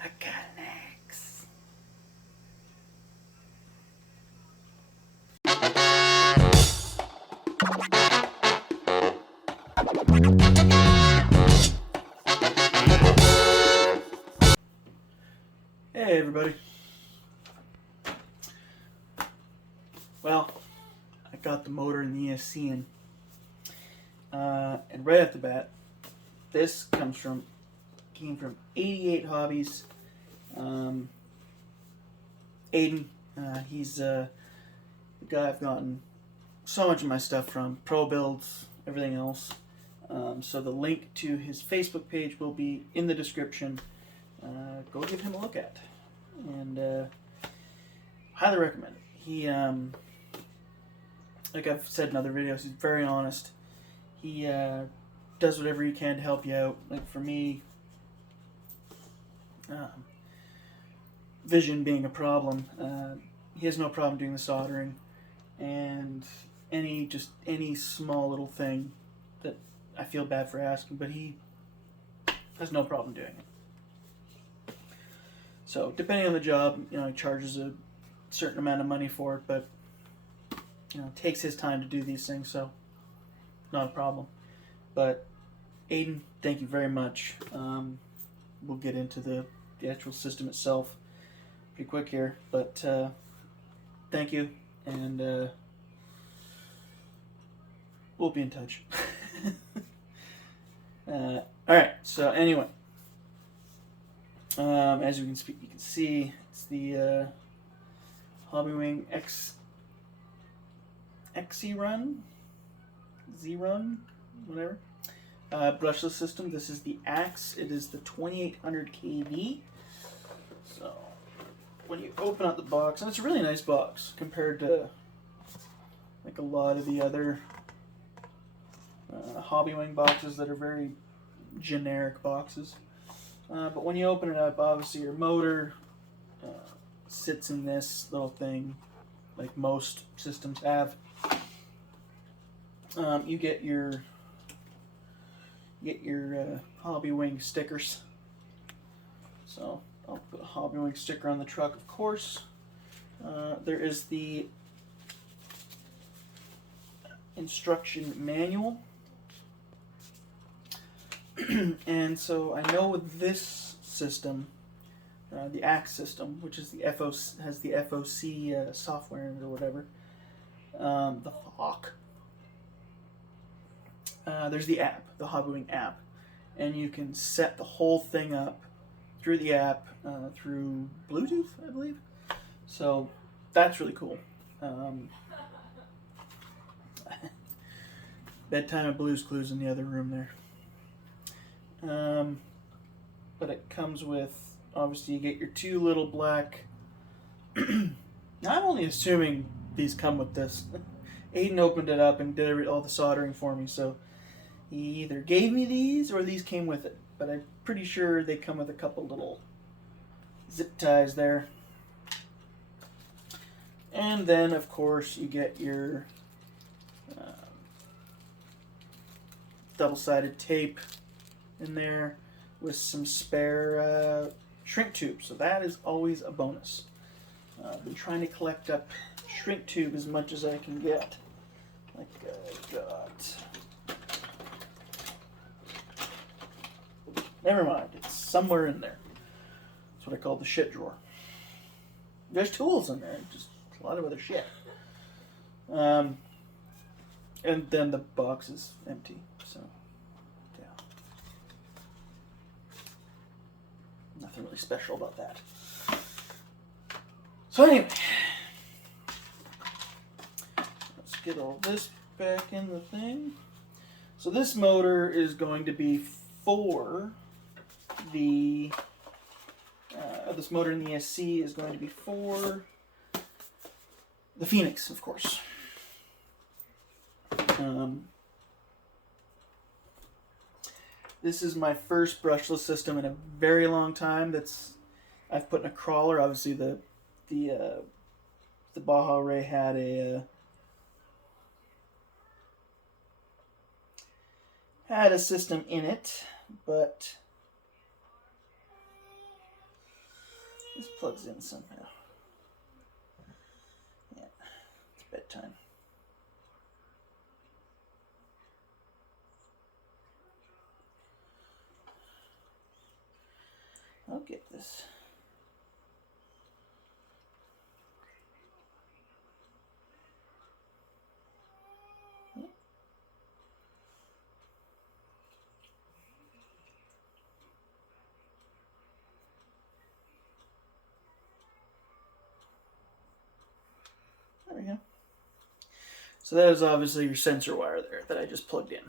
I got an axe. Hey everybody. Well, I got the motor and the ESC in. And right off the bat, this came from Eighty8 Hobbies. Aidan, he's the guy I've gotten so much of my stuff from, pro builds, everything else. So the link to his Facebook page will be in the description. Go give him a look at, and highly recommend it. He, like I've said in other videos, he's very honest. He does whatever he can to help you out. Like for me, vision being a problem, he has no problem doing the soldering, and any small little thing that I feel bad for asking, but he has no problem doing it. So depending on the job, he charges a certain amount of money for it, but it takes his time to do these things, so not a problem. But Aidan, thank you very much. We'll get into the actual system itself pretty quick here, but thank you, and we'll be in touch. Alright, so anyway, as you can see, it's the HobbyWing AXE run, Z-run, whatever. Brushless system. This is the AXE. It is the 2800 kV. So when you open up the box, and it's a really nice box compared to like a lot of the other HobbyWing boxes that are very generic boxes. But when you open it up, obviously your motor sits in this little thing, like most systems have. You get your HobbyWing stickers. So I'll put a HobbyWing sticker on the truck, of course. There is the instruction manual. And so I know with this system, the AXE system, which is the has the FOC software or whatever, the FOC. There's the app, the HobbyWing app, and you can set the whole thing up through the app, through Bluetooth, I believe. So that's really cool. Bedtime and Blues Clues in the other room there. But it comes with, obviously you get your two little black, I'm only assuming these come with this. Aidan opened it up and did all the soldering for me, so he either gave me these or these came with it, but I'm pretty sure they come with a couple little zip ties there. And then of course you get your double-sided tape in there with some spare shrink tube, so that is always a bonus. I've been trying to collect up shrink tube as much as I can get. Like I got, never mind, it's somewhere in there. That's what I call the shit drawer. There's tools in there, just a lot of other shit. And then the box is empty, so yeah. Nothing really special about that. So anyway, let's get all this back in the thing. So this motor is going to be for the, this motor in the ESC is going to be for the Phoenix, of course. This is my first brushless system in a very long time. I've put in a crawler. Obviously, the Baja Ray had a system in it, but plugs in somehow. Yeah, it's bedtime. I'll get this. There we go. So that is obviously your sensor wire there that I just plugged in.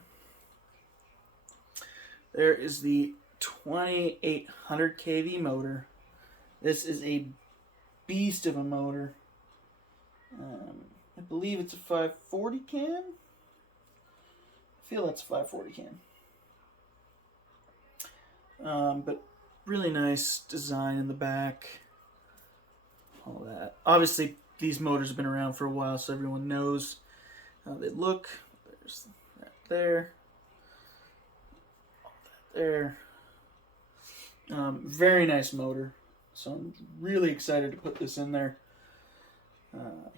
There is the 2800 kV motor. This is a beast of a motor. I believe it's a 540 can. I feel that's a 540 can. But really nice design in the back. All that. Obviously, these motors have been around for a while, so everyone knows how they look. There's that there. All that there. Very nice motor. So I'm really excited to put this in there.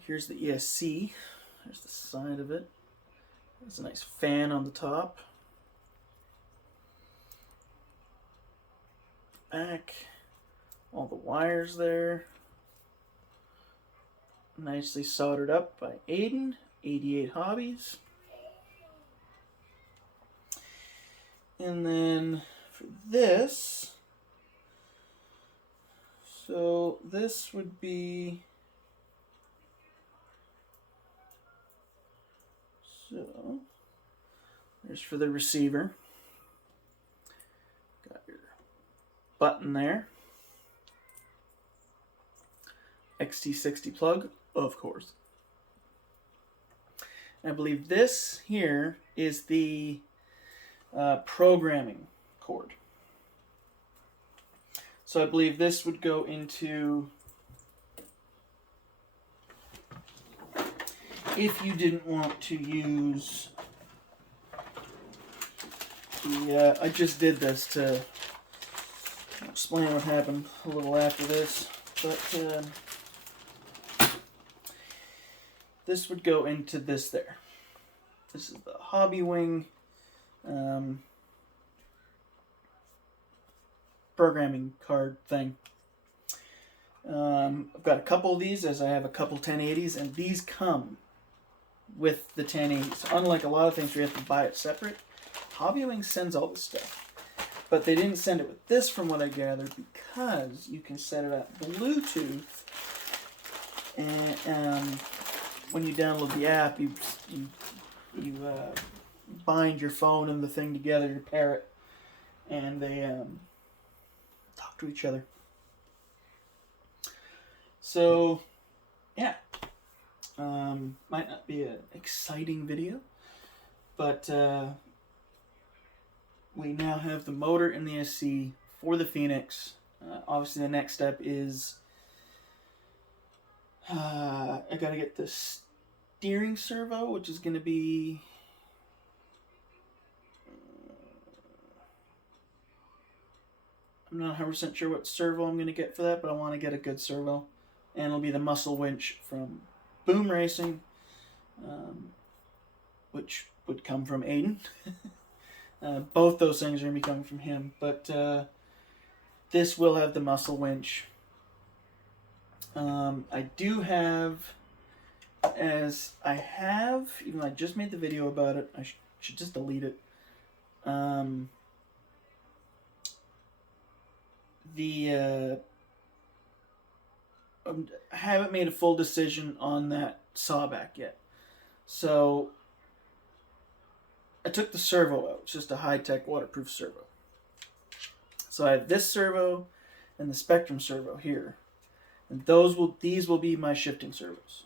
Here's the ESC. There's the side of it. There's a nice fan on the top. Back. All the wires there. Nicely soldered up by Aidan, 88 Hobbies. And then for this, so this would be, so there's for the receiver. Got your button there. XT60 plug, of course. I believe this here is the programming cord. So I believe this would go into, if you didn't want to use the, I just did this to explain what happened a little after this, but this would go into this there. This is the HobbyWing programming card thing. I've got a couple of these, as I have a couple 1080s, and these come with the 1080s. Unlike a lot of things where you have to buy it separate, HobbyWing sends all this stuff. But they didn't send it with this, from what I gathered, because you can set it up Bluetooth, and when you download the app, you bind your phone and the thing together, you pair it, and they talk to each other. So, yeah. Might not be an exciting video, but we now have the motor and the SC for the Phoenix. Obviously, the next step is I gotta get the steering servo, which is going to be I'm not 100% sure what servo I'm going to get for that, but I want to get a good servo, and it'll be the muscle winch from Boom Racing, which would come from Aidan. Both those things are going to be coming from him, but this will have the muscle winch. I do have, even though I just made the video about it, I should just delete it. I haven't made a full decision on that sawback yet. So I took the servo out. It's just a high-tech waterproof servo. So I have this servo and the Spectrum servo here. And these will be my shifting servos.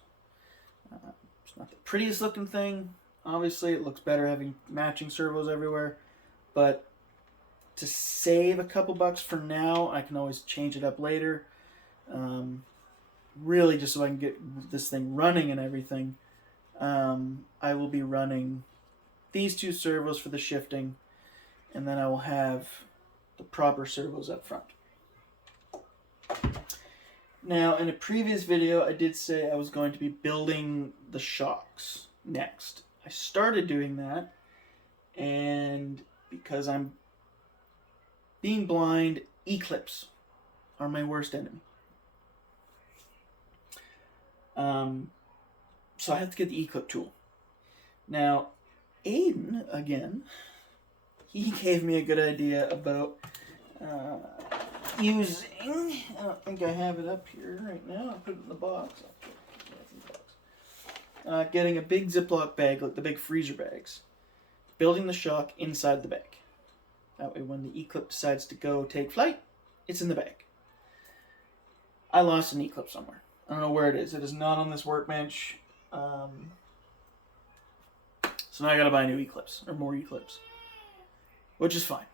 It's not the prettiest looking thing. Obviously, it looks better having matching servos everywhere. But to save a couple bucks for now, I can always change it up later. Really, just so I can get this thing running and everything, I will be running these two servos for the shifting, and then I will have the proper servos up front. Now, in a previous video, I did say I was going to be building the shocks next. I started doing that, and because I'm being blind, eclipse are my worst enemy. So I have to get the eclipse tool. Now, Aidan, again, he gave me a good idea about using, I don't think I have it up here right now, I'll put it in the box. Getting a big Ziploc bag, like the big freezer bags, building the shock inside the bag. That way when the eclipse decides to go take flight, it's in the bag. I lost an eclipse somewhere. I don't know where it is. It is not on this workbench. So now I gotta buy a new eclipse, or more eclipse, which is fine.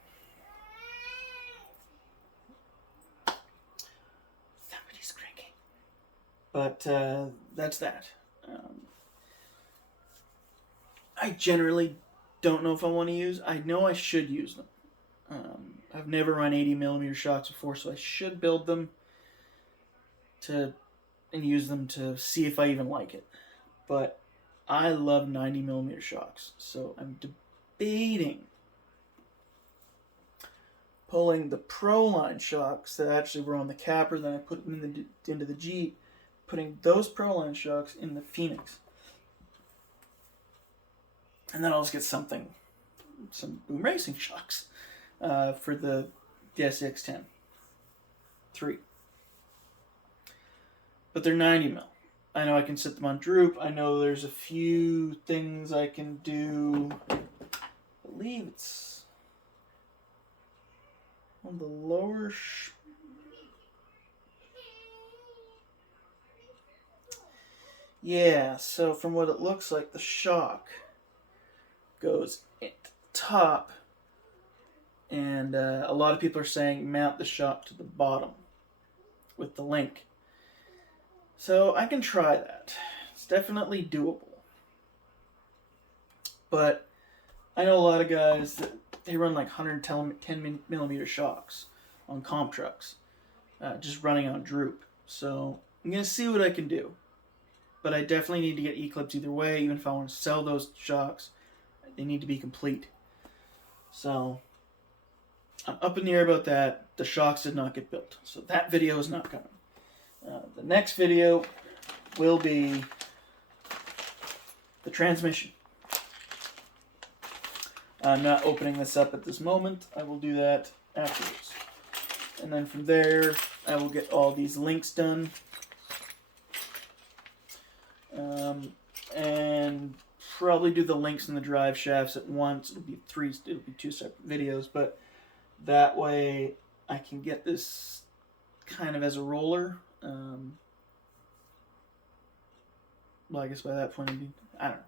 Somebody's cranking. But that's that. I generally don't know if I want to use. I know I should use them. I've never run 80mm shocks before, so I should build them and use them to see if I even like it. But I love 90mm shocks, so I'm debating pulling the Pro line shocks that actually were on the capper, then I put them into the Jeep, putting those Pro line shocks in the Phoenix. And then I'll just get some Boom Racing shocks for the SX10 3. But they're 90mm. I know I can set them on droop. I know there's a few things I can do. I believe it's on the lower. Yeah, so from what it looks like, the shock goes at the top, and a lot of people are saying mount the shock to the bottom with the link. So I can try that. It's definitely doable. But I know a lot of guys that they run like 110mm shocks on comp trucks, just running on droop. So I'm going to see what I can do. But I definitely need to get eclipse either way. Even if I want to sell those shocks, they need to be complete. So I'm up in the air about that. The shocks did not get built, so that video is not coming. The next video will be the transmission. I'm not opening this up at this moment. I will do that afterwards. And then from there, I will get all these links done. And probably do the links and the drive shafts at once. It'll be 2 separate videos, but that way I can get this kind of as a roller. Well, I guess by that point, I don't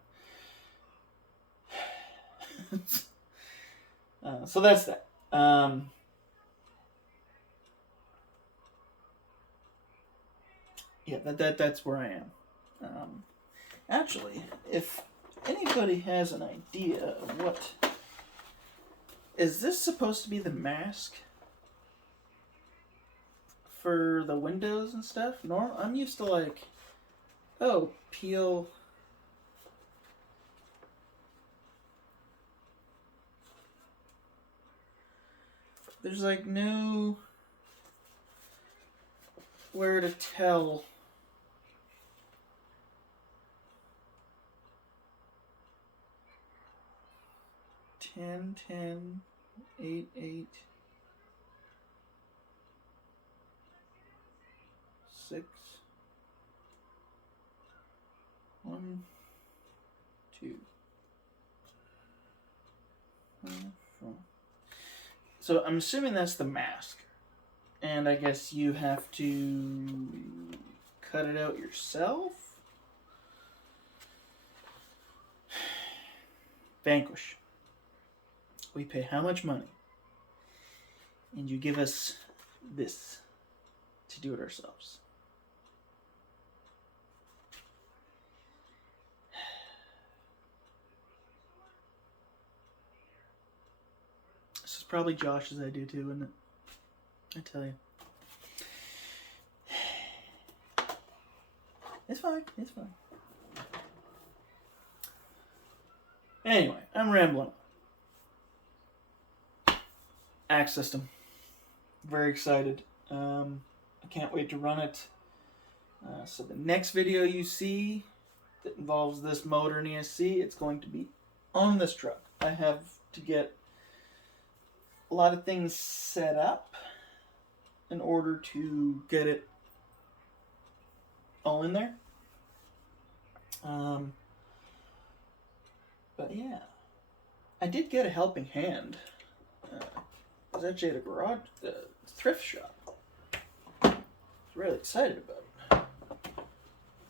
know. So that's that. Yeah, that's where I am. Actually, if anybody has an idea of what... Is this supposed to be the mask for the windows and stuff? I'm used to like, oh, peel... There's like no... where to tell... 10, 10, 8, 8, 6, 1, 2, 3, 4. So I'm assuming that's the mask. And I guess you have to cut it out yourself? Vanquish. We pay how much money? And you give us this to do it ourselves. This is probably Josh's idea too, isn't it? I tell you. It's fine. It's fine. Anyway, I'm rambling. Axe system. Very excited. I can't wait to run it. So the next video you see that involves this motor and ESC, it's going to be on this truck. I have to get a lot of things set up in order to get it all in there. But yeah, I did get a helping hand. I was actually at a garage, thrift shop. I was really excited about it.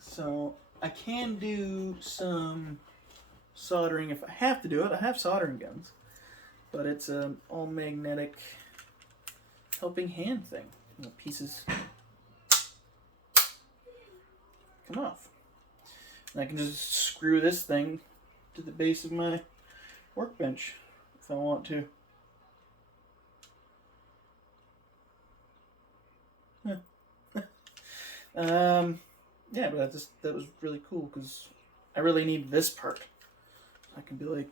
So I can do some soldering if I have to do it. I have soldering guns, but it's an all magnetic helping hand thing. The pieces come off. And I can just screw this thing to the base of my workbench if I want to. Yeah, but that was really cool because I really need this part. I can be like,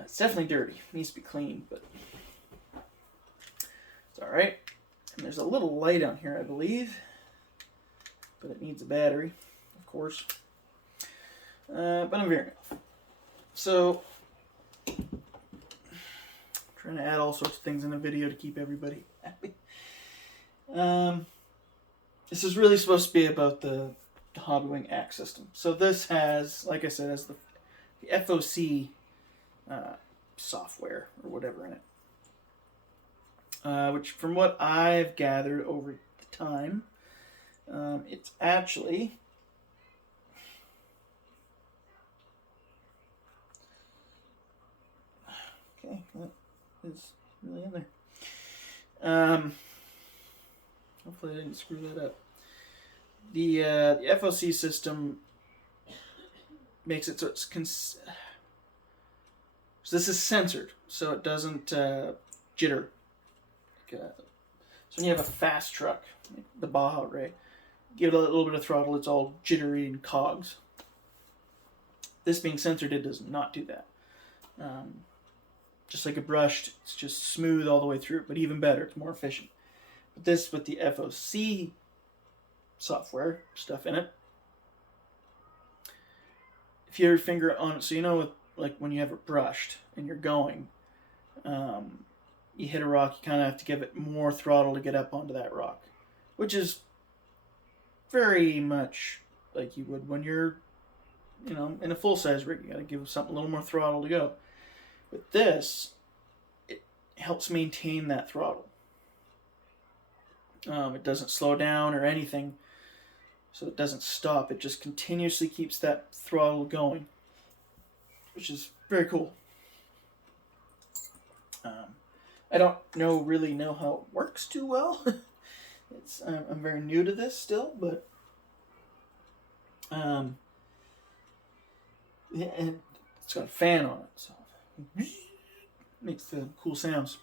it's definitely dirty. It needs to be cleaned, but it's all right. And there's a little light on here, I believe, but it needs a battery, of course. But I'm veering off. So, trying to add all sorts of things in a video to keep everybody happy. This is really supposed to be about the HobbyWing AXE system. So this has, like I said, has the FOC software or whatever in it. Which, from what I've gathered over the time, it's actually okay. That is really in there. Hopefully I didn't screw that up. The FOC system makes it so it's so this is censored, so it doesn't jitter. So when you have a fast truck, like the Baja Ray, give it a little bit of throttle, it's all jittery and cogs. This being censored, it does not do that. Just like a brushed, it's just smooth all the way through, but even better, it's more efficient. But this, with the FOC software stuff in it, if you have your finger on it, so you know, with, like when you have it brushed and you're going, you hit a rock, you kind of have to give it more throttle to get up onto that rock, which is very much like you would when you're, you know, in a full-size rig. You got to give something a little more throttle to go. With this, it helps maintain that throttle. It doesn't slow down or anything, so it doesn't stop. It just continuously keeps that throttle going, which is very cool. I don't really know how it works too well. I'm very new to this still, but yeah, and it's got a fan on it, so makes the cool sounds.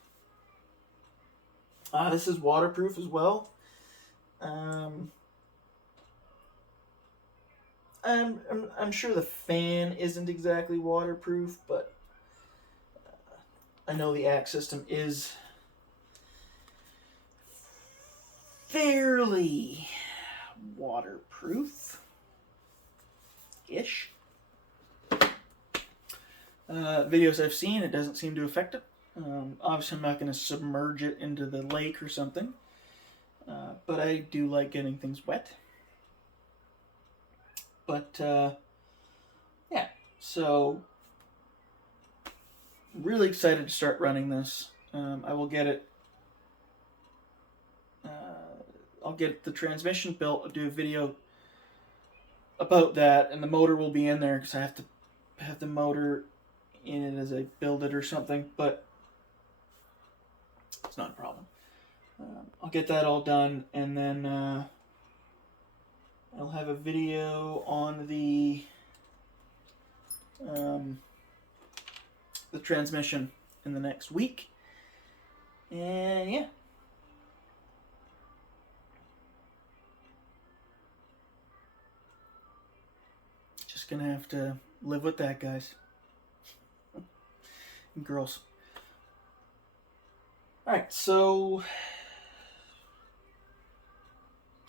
This is waterproof as well. I'm sure the fan isn't exactly waterproof, but I know the AXE system is fairly waterproof-ish. Videos I've seen, it doesn't seem to affect it. Obviously, I'm not going to submerge it into the lake or something, but I do like getting things wet. But, yeah, so really excited to start running this. I will get it, I'll get the transmission built. I'll do a video about that, and the motor will be in there because I have to have the motor in it as I build it or something, but it's not a problem. I'll get that all done, and then I'll have a video on the transmission in the next week, And yeah. Just gonna have to live with that, guys. And girls. Alright, so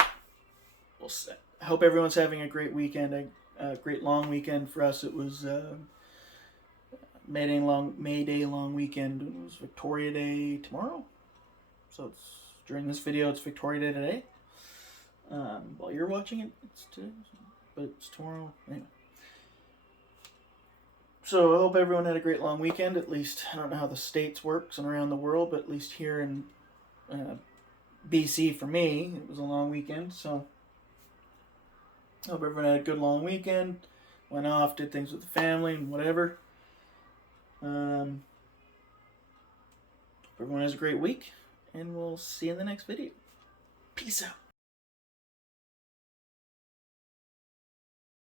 I hope everyone's having a great weekend, a great long weekend. For us, it was May Day long weekend. It was Victoria Day tomorrow, so it's during this video it's Victoria Day today. While you're watching it, it's today, but it's tomorrow anyway. So I hope everyone had a great long weekend. At least, I don't know how the States works and around the world, but at least here in BC for me, it was a long weekend. So I hope everyone had a good long weekend. Went off, did things with the family and whatever. Hope everyone has a great week, and we'll see you in the next video. Peace out.